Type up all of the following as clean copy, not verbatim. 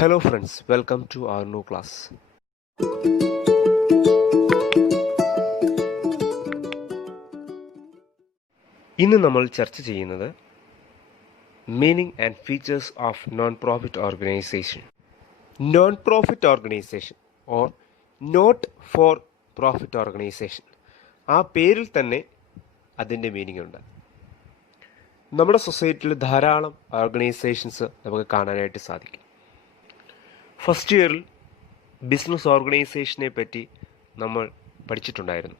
Hello friends, welcome to our new class. ഇന്ന് നമ്മൾ ചർച്ച ചെയ്യുന്നത് meaning and features of non profit organisation. Non profit organisation or not for profit organisation, ആ പേരിൽ തന്നെ അതിൻ്റെ മീനിങ് ഉണ്ട്. നമ്മുടെ സൊസൈറ്റിയിൽ ധാരാളം ഓർഗനൈസേഷൻസ് നമുക്ക് കാണാനായിട്ട് സാധിക്കും. ഫസ്റ്റ് ഇയറിൽ ബിസിനസ് ഓർഗനൈസേഷനെ പറ്റി നമ്മൾ പഠിച്ചിട്ടുണ്ടായിരുന്നു.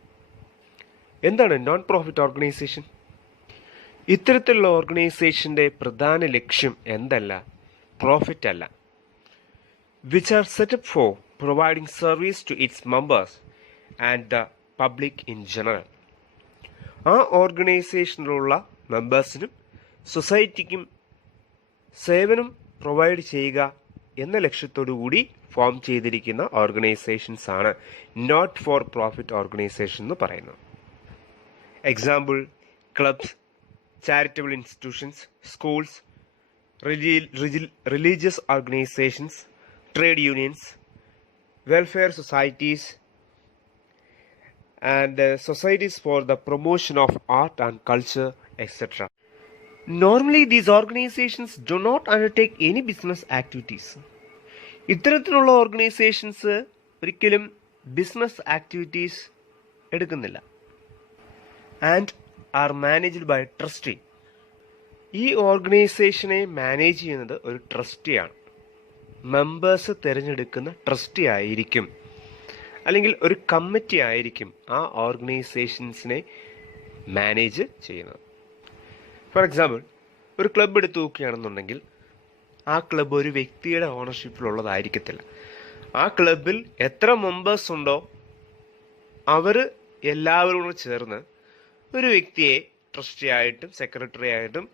എന്താണ് നോൺ പ്രോഫിറ്റ് ഓർഗനൈസേഷൻ? ഇത്തരത്തിലുള്ള ഓർഗനൈസേഷൻ്റെ പ്രധാന ലക്ഷ്യം എന്തല്ല, പ്രോഫിറ്റ് അല്ല. Which are set up for providing service to its members and the public in general. ആ ഓർഗനൈസേഷനിലുള്ള മെമ്പേഴ്സിനും സൊസൈറ്റിക്കും സേവനം പ്രൊവൈഡ് ചെയ്യുക എന്ന ലക്ഷ്യത്തോടു കൂടി ഫോം ചെയ്തിരിക്കുന്ന ഓർഗനൈസേഷൻസ് ആണ് നോട്ട് ഫോർ പ്രോഫിറ്റ് ഓർഗനൈസേഷൻ എന്ന് പറയുന്നത്. Example: clubs, charitable institutions, schools, religious organisations, trade unions, welfare societies and societies for the promotion of art and culture, etc. Normally, these organizations do not undertake any business activities. ഇത്തരത്തിലുള്ള organisations ഒരിക്കലും business activities എടുക്കുന്നില്ല. And are managed by trustee. ഈ ഓർഗനൈസേഷനെ manage ചെയ്യുന്നത് ഒരു ട്രസ്റ്റിയാണ്. Members തിരഞ്ഞെടുക്കുന്ന trustee ആയിരിക്കും, അല്ലെങ്കിൽ ഒരു കമ്മിറ്റി ആയിരിക്കും ആ ഓർഗനൈസേഷൻസിനെ മാനേജ് ചെയ്യുന്നത്. ഫോർ എക്സാമ്പിൾ, ഒരു ക്ലബ്ബ് എടുത്ത് നോക്കുകയാണെന്നുണ്ടെങ്കിൽ ആ ക്ലബ്ബ് ഒരു വ്യക്തിയുടെ ഓണർഷിപ്പിലുള്ളതായിരിക്കത്തില്ല. ആ ക്ലബ്ബിൽ എത്ര മെമ്പേഴ്സ് ഉണ്ടോ അവർ എല്ലാവരും കൂടെ ചേർന്ന് ഒരു വ്യക്തിയെ ട്രസ്റ്റി ആയിട്ടും സെക്രട്ടറി ആയിട്ടും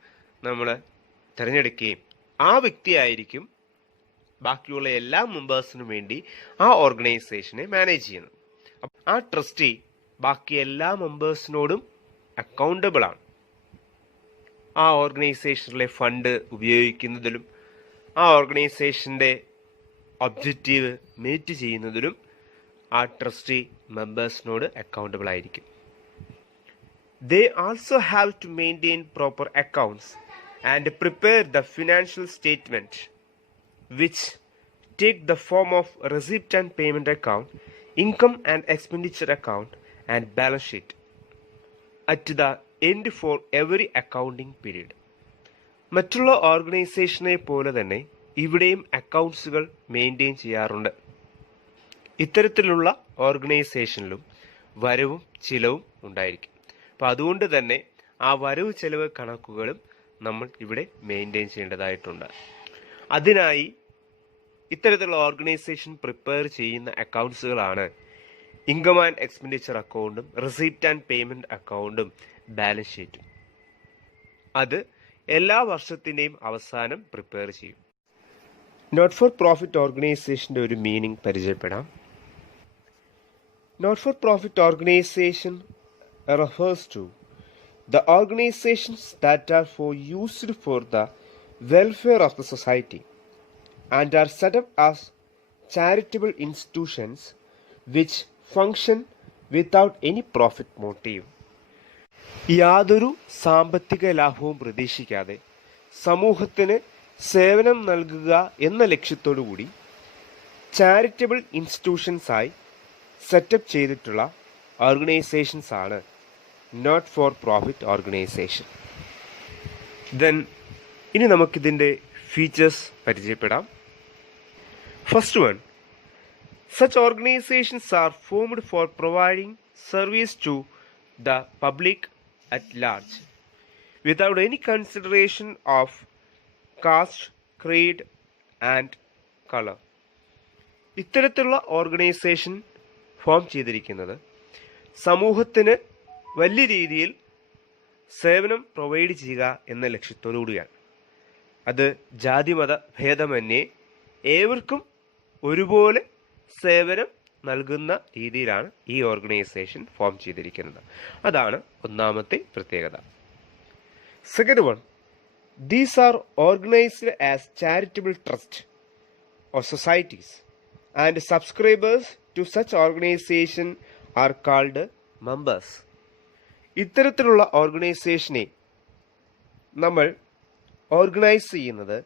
നമ്മൾ തിരഞ്ഞെടുക്കുകയും ആ വ്യക്തിയായിരിക്കും ബാക്കിയുള്ള എല്ലാ മെമ്പേഴ്സിനും വേണ്ടി ആ ഓർഗനൈസേഷനെ മാനേജ് ചെയ്യുന്നത്. ആ ട്രസ്റ്റി ബാക്കി എല്ലാ മെമ്പേഴ്സിനോടും അക്കൗണ്ടബിൾ ആണ്. ആ ഓർഗനൈസേഷനിലെ ഫണ്ട് ഉപയോഗിക്കുന്നതിലും ആ ഓർഗനൈസേഷൻ്റെ ഒബ്ജക്റ്റീവ് മീറ്റ് ചെയ്യുന്നതിലും ആ ട്രസ്റ്റി മെമ്പേഴ്സിനോട് അക്കൗണ്ടബിൾ ആയിരിക്കും. They also have to maintain proper accounts and prepare the financial statement which take the form of receipt and payment account, income and expenditure account and balance sheet at the end for every accounting period. മറ്റുള്ള ഓർഗനൈസേഷനെ പോലെ തന്നെ ഇവിടെയും അക്കൗണ്ട്സുകൾ maintain ചെയ്യാറുണ്ട്. ഇത്തരത്തിലുള്ള ഓർഗനൈസേഷനിലും വരവും ചിലവും ഉണ്ടായിരിക്കും. അപ്പോൾ അതുകൊണ്ട് തന്നെ ആ വരവ് ചിലവ് കണക്കുകളും നമ്മൾ ഇവിടെ മെയിൻറ്റെയിൻ ചെയ്യേണ്ടതായിട്ടുണ്ട്. അതിനായി ഇത്തരത്തിലുള്ള ഓർഗനൈസേഷൻ പ്രിപ്പയർ ചെയ്യുന്ന അക്കൗണ്ട്സുകളാണ് ഇൻകം ആൻഡ് എക്സ്പെൻഡിച്ചർ അക്കൗണ്ടും റെസിപ്റ്റ് ആൻഡ് പേയ്മെൻറ്റ് അക്കൗണ്ടും ബാലൻസ് ഷീറ്റും. അത് എല്ലാ വർഷത്തിൻ്റെയും അവസാനം പ്രിപ്പയർ ചെയ്യും. നോട്ട് ഫോർ പ്രോഫിറ്റ് ഓർഗനൈസേഷൻ്റെ ഒരു മീനിങ് പരിചയപ്പെടാം. Not for profit organisation refers to the organizations that are used for the welfare of the society and are set up as charitable institutions which function without any profit motive. യാതൊരു സാമ്പത്തിക ലാഭവും പ്രതീക്ഷിക്കാതെ സമൂഹത്തിന് സേവനം നൽകുക എന്ന ലക്ഷ്യത്തോടു കൂടി ചാരിറ്റബിൾ ഇൻസ്റ്റിറ്റ്യൂഷൻസായി സെറ്റപ്പ് ചെയ്തിട്ടുള്ള ഓർഗനൈസേഷൻസ് ആണ് not for profit organisation. Then ഇനി നമുക്കിതിൻ്റെ ഫീച്ചേഴ്സ് പരിചയപ്പെടാം. First one, such organisations are formed for providing service to the public at large without any consideration of caste, creed and color. ഇത്തരത്തിലുള്ള organisation form ചെയ്തിരിക്കുന്നത് സമൂഹത്തിന് വലിയ രീതിയിൽ സേവനം പ്രൊവൈഡ് ചെയ്യുക എന്ന ലക്ഷ്യത്തോടു കൂടിയാണ്. അത് ജാതിമത ഭേദമന്യേ ഏവർക്കും ഒരുപോലെ സേവനം നൽകുന്ന രീതിയിലാണ് ഈ ഓർഗനൈസേഷൻ ഫോം ചെയ്തിരിക്കുന്നത്. അതാണ് ഒന്നാമത്തെ പ്രത്യേകത. Second one, these are organised as charitable trust or societies, and subscribers to such organization are called members. ഇത്തരത്തിലുള്ള ഓർഗനൈസേഷനെ നമ്മൾ ഓർഗനൈസ് ചെയ്യുന്നത്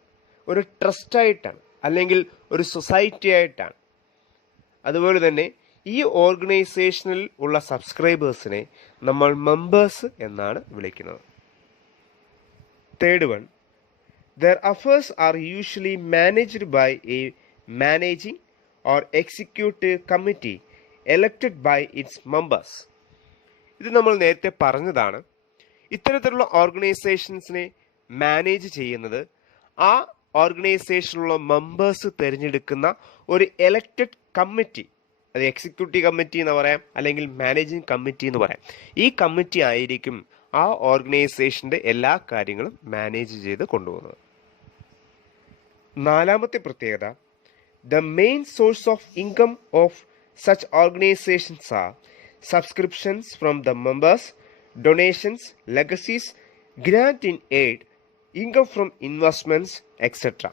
ഒരു ട്രസ്റ്റായിട്ടാണ്, അല്ലെങ്കിൽ ഒരു സൊസൈറ്റി ആയിട്ടാണ്. അതുപോലെ തന്നെ ഈ ഓർഗനൈസേഷനിൽ ഉള്ള സബ്സ്ക്രൈബേഴ്സിനെ നമ്മൾ മെമ്പേഴ്സ് എന്നാണ് വിളിക്കുന്നത്. Third one, their affairs are usually managed by a managing or executive committee elected by its members. ഇത് നമ്മൾ നേരത്തെ പറഞ്ഞതാണ്. ഇത്തരത്തിലുള്ള ഓർഗനൈസേഷൻസിനെ മാനേജ് ചെയ്യുന്നത് ആ ഓർഗനൈസേഷനിലുള്ള മെമ്പേഴ്സ് തിരഞ്ഞെടുക്കുന്ന ഒരു എലക്റ്റഡ് കമ്മിറ്റി, അത് എക്സിക്യൂട്ടീവ് കമ്മിറ്റി എന്ന് പറയാം, അല്ലെങ്കിൽ മാനേജിങ് കമ്മിറ്റി എന്ന് പറയാം. ഈ കമ്മിറ്റി ആയിരിക്കും ആ ഓർഗനൈസേഷൻ്റെ എല്ലാ കാര്യങ്ങളും മാനേജ് ചെയ്ത് കൊണ്ടുപോകുന്നത്. നാലാമത്തെ പ്രത്യേകത, the main source of income of such organisations are subscriptions from the members, donations, legacies, grant in aid, income from investments etcetera.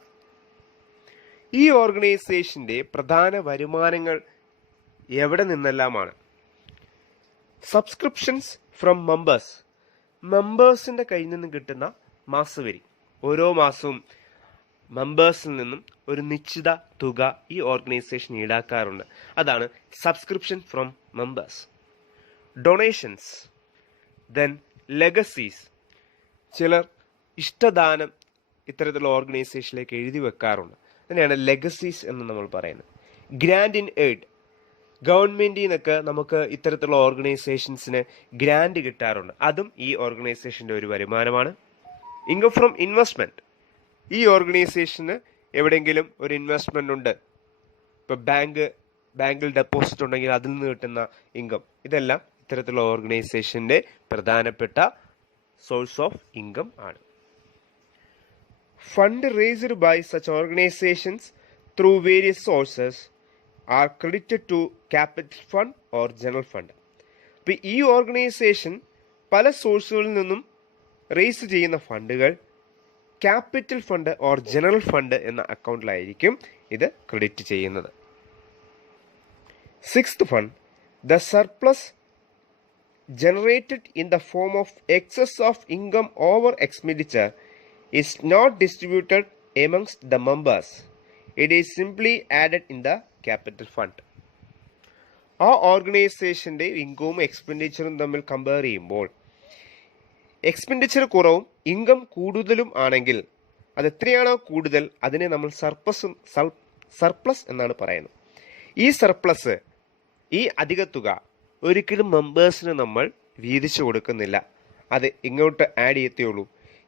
ഈ ഓർഗനൈസേഷൻ്റെ പ്രധാന വരുമാനങ്ങൾ എവിടെ നിന്നെല്ലാമാണ്? സബ്സ്ക്രിപ്ഷൻസ് ഫ്രം മെമ്പേഴ്സ്, മെമ്പേഴ്സിൻ്റെ കയ്യിൽ നിന്ന് കിട്ടുന്ന മാസവരി. ഓരോ മാസവും മെമ്പേഴ്സിൽ നിന്നും ഒരു നിശ്ചിത തുക ഈ ഓർഗനൈസേഷൻ ഈടാക്കാറുണ്ട്. അതാണ് subscription from members. Donations, then legacies, ചിലർ ഇഷ്ടദാനം ഇത്തരത്തിലുള്ള ഓർഗനൈസേഷനിലേക്ക് എഴുതി വെക്കാറുണ്ട്. അതിനെയാണ് ലെഗസീസ് എന്ന് നമ്മൾ പറയുന്നത്. ഗ്രാൻഡ് ഇൻ എയ്ഡ്, ഗവൺമെൻറ്റിൽ നിന്നൊക്കെ നമുക്ക് ഇത്തരത്തിലുള്ള ഓർഗനൈസേഷൻസിന് ഗ്രാൻഡ് കിട്ടാറുണ്ട്. അതും ഈ ഓർഗനൈസേഷൻ്റെ ഒരു വരുമാനമാണ്. ഇൻകം ഫ്രം ഇൻവെസ്റ്റ്മെൻറ്റ്, ഈ ഓർഗനൈസേഷന് എവിടെയെങ്കിലും ഒരു ഇൻവെസ്റ്റ്മെൻ്റ് ഉണ്ട്, ഇപ്പോൾ ബാങ്കിൽ ഡെപ്പോസിറ്റ് ഉണ്ടെങ്കിൽ അതിൽ നിന്ന് കിട്ടുന്ന ഇൻകം, ഇതെല്ലാം ഇത്തരത്തിലുള്ള ഓർഗനൈസേഷൻ്റെ പ്രധാനപ്പെട്ട സോഴ്സ് ഓഫ് ഇൻകം ആണ്. Fund raised by such organisations through various sources are credited to capital fund or general fund. അപ്പോൾ ഈ ഓർഗനൈസേഷൻ പല സോഴ്സുകളിൽ നിന്നും റേസ് ചെയ്യുന്ന ഫണ്ടുകൾ capital fund or general fund എന്ന അക്കൗണ്ടിലായിരിക്കും ഇത് ക്രെഡിറ്റ് ചെയ്യുന്നത്. Sixth fund, the surplus generated in the form of excess of income over expenditure is not distributed amongst the members. It is simply added in the capital fund. ആ ഓർഗനൈസേഷൻ്റെ ഇൻകവും എക്സ്പെൻഡിച്ചറും തമ്മിൽ compare ചെയ്യുമ്പോൾ expenditure കുറവും income കൂടുതലും ആണെങ്കിൽ അത് എത്രയാണോ കൂടുതൽ അതിനെ നമ്മൾ സർപ്ലസ് എന്നാണ് പറയുന്നത്. ഈ സർപ്ലസ്, ഈ അധിക തുക ഒരിക്കലും മെമ്പേഴ്സിന് നമ്മൾ വീതിച്ചു കൊടുക്കുന്നില്ല, അത് ഇങ്ങോട്ട് ആഡ് ചെയ്യത്തേ ഉള്ളൂ.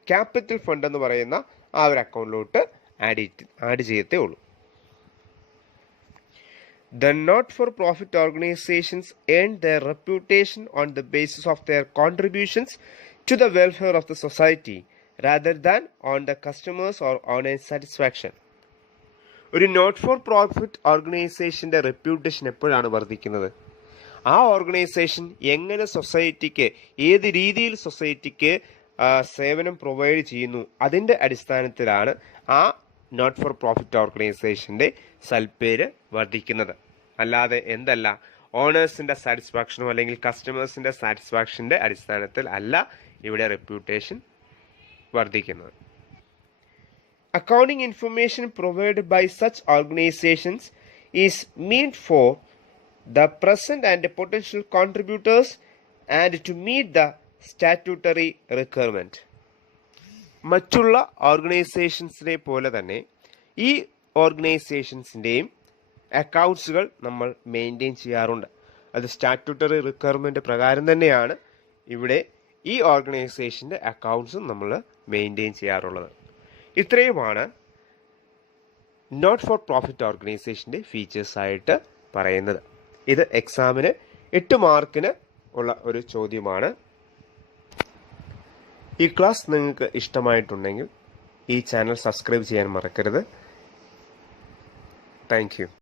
ക്യാപിറ്റൽ ഫണ്ട് എന്ന് പറയുന്ന ആ ഒരു അക്കൗണ്ടിലോട്ട് ആഡ് ചെയ്യത്തേ ഉള്ളൂ. The not-for-profit organizations earn their reputation on the basis of their contributions to the welfare of the society rather than on the customers or on a satisfaction. ഒരു not for profit ഓർഗനൈസേഷൻ്റെ reputation എപ്പോഴാണ് വർദ്ധിക്കുന്നത്? ആ organisation എങ്ങനെ സൊസൈറ്റിക്ക്, ഏത് രീതിയിൽ സൊസൈറ്റിക്ക് സേവനം പ്രൊവൈഡ് ചെയ്യുന്നു, അതിൻ്റെ അടിസ്ഥാനത്തിലാണ് ആ നോട്ട് ഫോർ പ്രോഫിറ്റ് ഓർഗനൈസേഷൻ്റെ സൽപ്പേര് വർദ്ധിക്കുന്നത്. അല്ലാതെ എന്തല്ല, ഓണേഴ്സിൻ്റെ സാറ്റിസ്ഫാക്ഷനോ അല്ലെങ്കിൽ കസ്റ്റമേഴ്സിൻ്റെ സാറ്റിസ്ഫാക്ഷൻ്റെ അടിസ്ഥാനത്തിൽ അല്ല ഇവിടെ റെപ്യൂട്ടേഷൻ വർദ്ധിക്കുന്നത്. Accounting information provided by such organisations is meant for the present and potential contributors and to meet the statutory requirement. മറ്റുള്ള ഓർഗനൈസേഷൻസിനെ പോലെ തന്നെ ഈ ഓർഗനൈസേഷൻസിൻ്റെയും അക്കൗണ്ട്സുകൾ നമ്മൾ മെയിൻറ്റെയിൻ ചെയ്യാറുണ്ട്. അത് സ്റ്റാറ്റ്യൂട്ടറി റിക്വയർമെൻറ്റ് പ്രകാരം തന്നെയാണ് ഇവിടെ ഈ ഓർഗനൈസേഷൻ്റെ അക്കൗണ്ട്സും നമ്മൾ മെയിൻറ്റെയിൻ ചെയ്യാറുള്ളത്. ഇത്രയുമാണ് നോട്ട് ഫോർ പ്രോഫിറ്റ് ഓർഗനൈസേഷൻ്റെ ഫീച്ചേഴ്സായിട്ട് പറയുന്നത്. ഇത് എക്സാമിന് 8 മാർക്കിന് ഉള്ള ഒരു ചോദ്യമാണ്. ഈ ക്ലാസ് നിങ്ങൾക്ക് ഇഷ്ടമായിട്ടുണ്ടെങ്കിൽ ഈ ചാനൽ സബ്സ്ക്രൈബ് ചെയ്യാൻ മറക്കരുത്. Thank you.